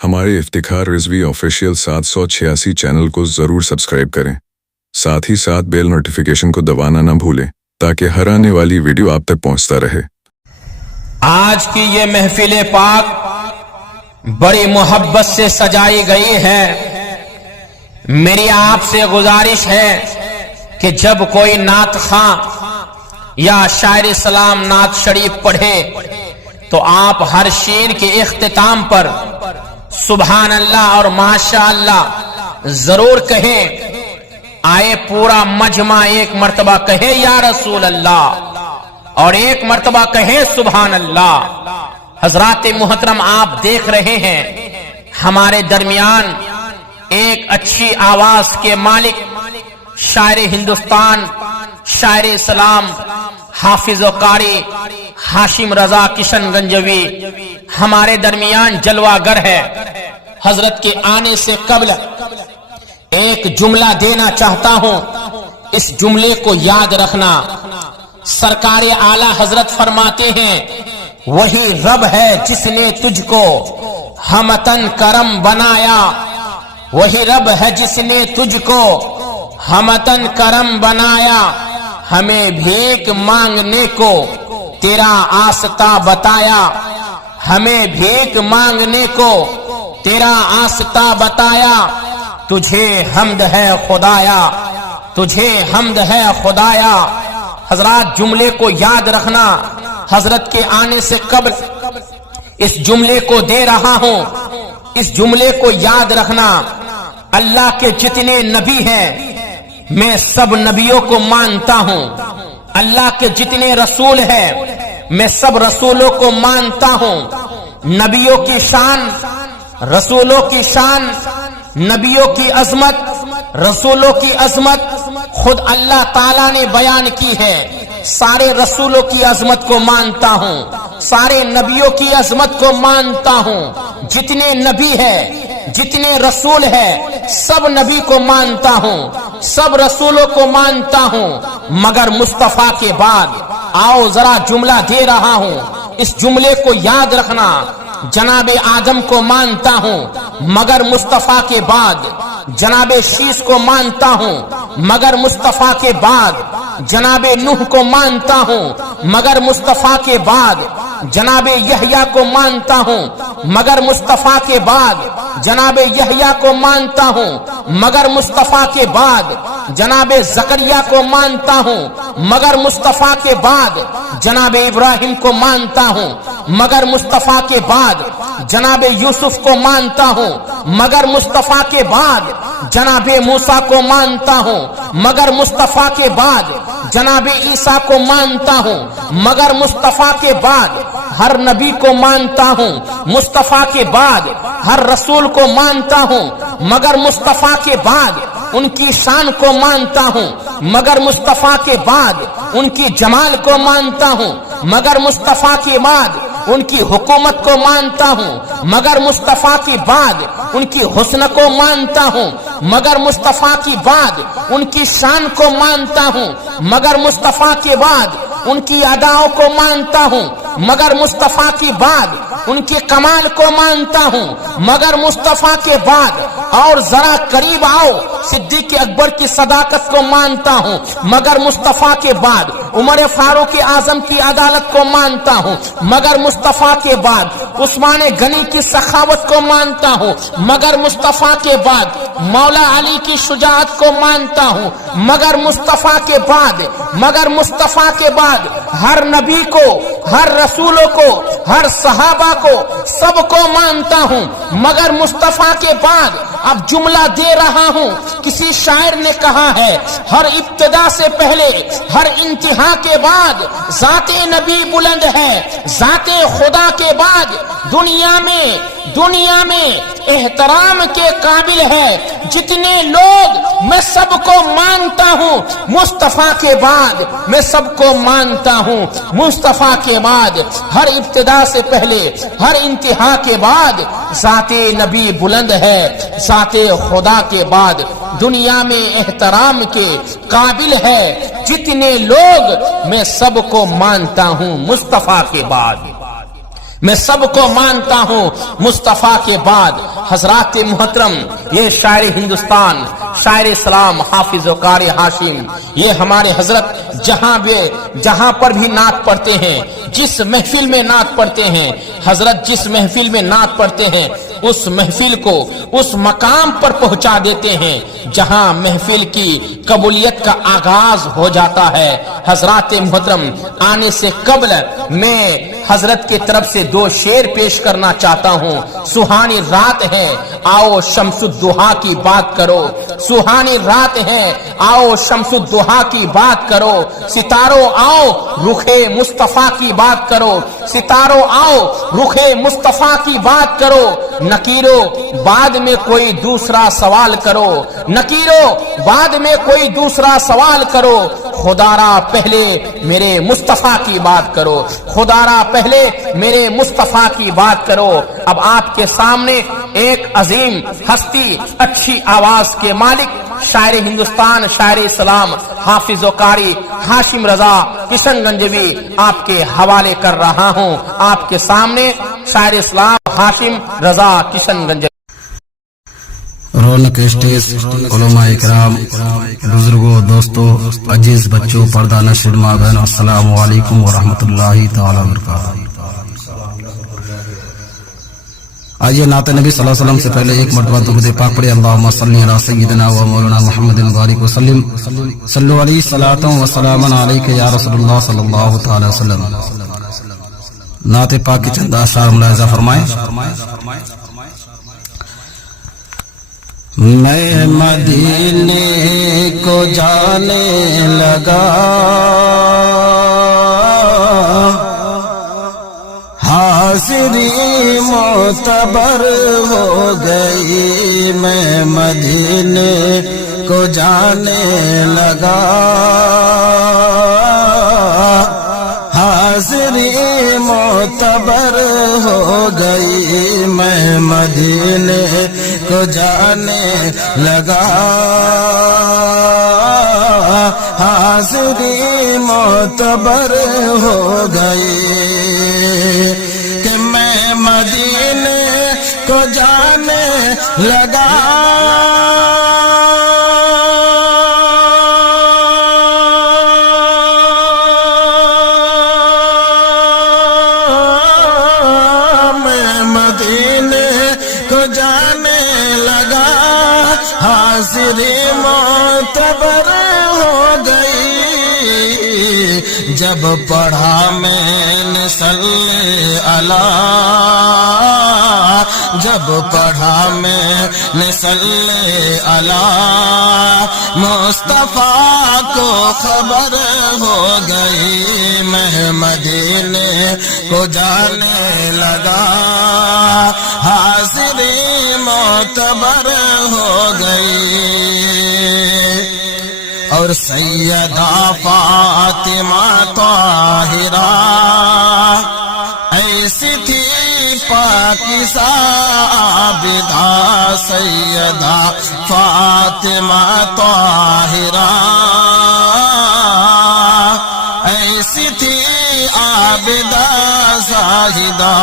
हमारे Iftikhar Rizvi official 786 channel को ज़रूर सब्सक्राइब करें। साथ ही साथ बेल नोटिफिकेशन को दबाना न भूलें ताकि हर आने वाली वीडियो आप तक पहुंचता रहे। आज की ये महफिल पाक बड़ी मोहब्बत से सजाई गई है। मेरी आपसे गुजारिश है कि जब कोई नात खां या शायर सलाम नात शरीफ पढ़े तो आप हर शेर के इख्तिताम पर सुभान अल्लाह और माशा अल्लाह जरूर कहें। आए पूरा मजमा एक मर्तबा कहे या रसूल अल्लाह और एक मर्तबा कहे सुभान अल्लाह। हजरात मुहतरम, आप देख रहे हैं हमारे दरमियान एक अच्छी आवाज के मालिक शायर हिंदुस्तान, शायर इस्लाम, हाफिज कारी हाशिम रजा किशन गंजवी हमारे दरमियान जलवागर है। हजरत के आने से कबल एक जुमला देना चाहता हूं, इस जुमले को याद रखना। सरकार आला हजरत फरमाते हैं, वही रब है जिसने तुझको हमतन करम बनाया। वही रब है जिसने तुझको हमतन करम बनाया। हमें भीख मांगने को तेरा आस्था बताया। हमें भीख मांगने को तेरा आस्था बताया। तुझे हम्द है खुदाया, तुझे हम्द है खुदाया। हजरात, जुमले को याद रखना। हजरत के आने से कब्ल इस जुमले को दे रहा हूं, इस जुमले को याद रखना। अल्लाह के जितने नबी हैं मैं सब नबियों को मानता हूं। अल्लाह के जितने रसूल हैं मैं सब रसूलों को मानता हूं। नबियों की शान, रसूलों की शान, नबियों की अजमत, रसूलों की अजमत खुद अल्लाह ताला ने बयान की है। सारे रसूलों की अजमत को मानता हूं, सारे नबियों की अजमत को मानता हूं। जितने नबी है, जितने रसूल है, सब नबी को मानता हूं, सब रसूलों को मानता हूं। मगर मुस्तफा के बाद आओ जरा जुमला दे रहा हूं, इस जुमले को याद रखना। जनाबे आदम को मानता हूं मगर मुस्तफा के बाद जनाबे शीश को मानता हूं, मगर मुस्तफा के बाद जनाबे नूह को मानता हूं, मगर मुस्तफा के बाद जनाबे यहया को मानता हूं, मगर मुस्तफा के बाद जनाबे यहया को मानता हूं, मगर मुस्तफा के बाद जनाबे जकरिया को मानता हूं, मगर मुस्तफा के बाद जनाबे इब्राहिम को मानता हूं, मगर मुस्तफा के बाद जनाबे यूसुफ को मानता हूं, मगर मुस्तफा के बाद जनाबे मूसा को मानता हूं, मगर मुस्तफा के बाद जनाबे ईसा को मानता हूं, मगर मुस्तफा के बाद हर नबी को मानता हूं, मुस्तफा के बाद हर रसूल को मानता हूं, मगर मुस्तफा के बाद उनकी शान को मानता हूं, मगर मुस्तफा के बाद उनकी जमाल को मानता हूं, मगर मुस्तफा के बाद उनकी हुकूमत को मानता हूं, मगर मुस्तफा के बाद उनकी हुस्न को मानता हूं, मगर मुस्तफा के बाद उनकी शान को मानता हूं, मगर मुस्तफा के बाद उनकी अदाओं को मानता हूं, मगर मुस्तफा के बाद उनके कमाल को मानता हूं, मगर मुस्तफा के बाद और जरा करीब आओ सिद्दीक अकबर की सदाकत को मानता हूं, मगर मुस्तफा के बाद उमर फारूक आजम की अदालत को मानता हूं, मगर मुस्तफा के बाद उस्मान गनी की सखावत को मानता हूं, मगर मुस्तफा के बाद मौला अली की शुजाअत को मानता हूं, मगर मुस्तफा के बाद, मगर मुस्तफा के बाद हर नबी को, हर रसूलों को, हर सहाबा को, सबको मानता हूं, मगर मुस्तफा के बाद अब जुमला दे रहा हूं। किसी शायर ने कहा है, हर इब्तिदा से पहले हर इंतहा के बाद जाते नबी बुलंद है, जाते खुदा के बाद दुनिया में एहतराम के काबिल है। जितने लोग मैं सबको मानता हूं, मुस्तफा के बाद मैं सबको मानता हूं, मुस्तफा के बाद हर इब्तिदा से पहले हर इंतहा के बाद जाते नबी बुलंद है, जाते खुदा के बाद दुनिया में एहतराम के काबिल है। जितने लोग मैं सबको मानता हूं, मुस्तफा के बाद। میں سب کو مانتا ہوں مصطفیٰ کے بعد حضرات محترم یہ شاعر ہندوستان شاعر اسلام حافظ و قاری ہاشم یہ ہمارے حضرت جہاں پر بھی نعت پڑھتے ہیں جس محفل میں نعت پڑھتے ہیں حضرت جس محفل میں نعت پڑھتے ہیں اس محفل کو اس مقام پر پہنچا دیتے ہیں جہاں محفل کی قبولیت کا آغاز ہو جاتا ہے۔ حضرات محترم آنے سے قبل میں حضرت کی طرف سے 2 شعر پیش کرنا چاہتا ہوں۔ سہانی رات ہے آؤ شمس الضحیٰ کی بات کرو، سہانی رات ہے آؤ شمس الضحیٰ کی بات کرو، ستاروں آؤ رخ مصطفیٰ کی بات کرو، ستاروں آؤ رخ مصطفیٰ کی بات کرو، نکیرو بعد میں کوئی دوسرا سوال کرو، نکیرو بعد میں کوئی دوسرا سوال کرو، خدا را پہلے میرے مصطفیٰ کی بات کرو، خدا را پہلے میرے مصطفیٰ کی بات کرو۔ اب آپ کے سامنے ایک عظیم ہستی اچھی آواز کے مالک شاعر ہندوستان شاعر اسلام حافظ و قاری ہاشم رضا کشن گنجوی آپ کے حوالے کر رہا ہوں۔ آپ کے سامنے شاعر اسلام ہاشم رضا کشن گنجوی۔ رونق اسٹیج، علماء اکرام، بزرگوں، دوستوں، عزیز بچوں، پردہ نشین ماں بہن، السلام علیکم ورحمۃ اللہ تعالی وبرکاتہ۔ آئیے نعت نبی صلی اللہ علیہ وسلم سے پہلے ایک مرتبہ درود پاک پڑھیں۔ اللہم صلی علی سیدنا و مولانا محمد وبارک وسلم، صلو علیہ صلاۃ و سلام علیک یا رسول اللہ صلی اللہ تعالی وسلم۔ نعت پاک کی چند اشعار ملاحظہ فرمائیں۔ میں مدینے کو جانے لگا، حاضری معتبر ہو گئی، میں مدینے کو جانے لگا، حاضری معتبر ہو گئی، میں مدینے کو جانے لگا، حاضری معتبر ہو گئی، کہ میں مدینے کو جانے لگا، حاضری معتبر ہو گئی، جب پڑھا میں نے صلی اللہ، جب پڑھا میں نے صلی اللہ، مصطفیٰ کو خبر ہو گئی، میں مدینے کو جانے لگا، حاضری معتبر ہو گئی، اور سیدہ فاطمہ طاہرہ ایسی تھی پاکیزہ عابدہ، سیدہ فاطمہ طاہرہ ایسی تھی عابدہ زاہدہ،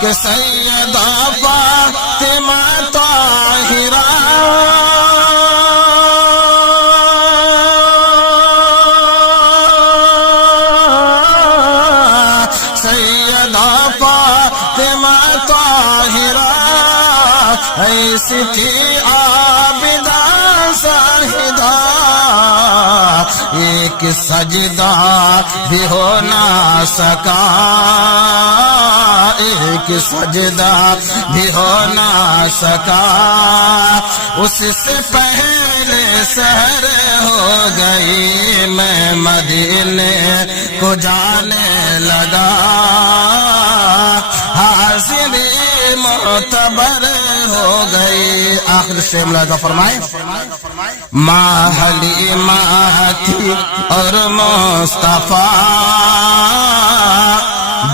کہ سیدہ فاطمہ طاہرہ ایسی تھی عابدہ زاہدہ، ایک سجدہ بھی ہو نہ سکا، ایک سجدہ بھی ہو نہ سکا، اس سے پہلے سحر ہو گئی، میں مدینے کو جانے لگا، حاضری معتبر ہو گئی۔ آخر سے ملاحظہ فرمائیں۔ ماں حلیمہ تھی اور مصطفیٰ،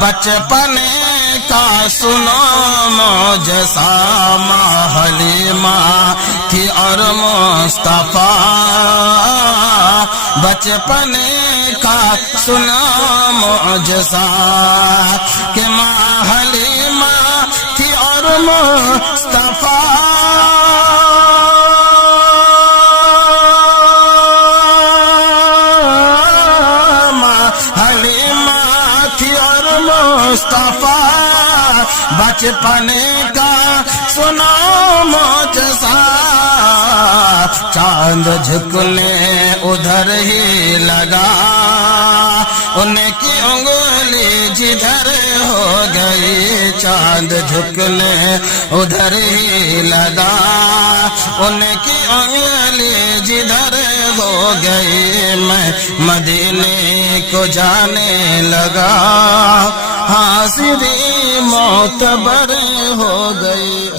بچپن کا سنو معجزہ، ماں حلیمہ تھی اور مصطفیٰ، بچپنے کا سنا معجزہ کہ ماں حلیمہ تھی اور مصطفیٰ مصطفیٰ بچپنے کا سنا معجزہ چاند جھکنے ادھر ہی لگا ان کی انگلی جدھر ہو گئی چاند جھکنے ادھر ہی لگا ان کی انگلی جدھر ہو گئی میں مدینے کو جانے لگا حاضری معتبر ہو گئی.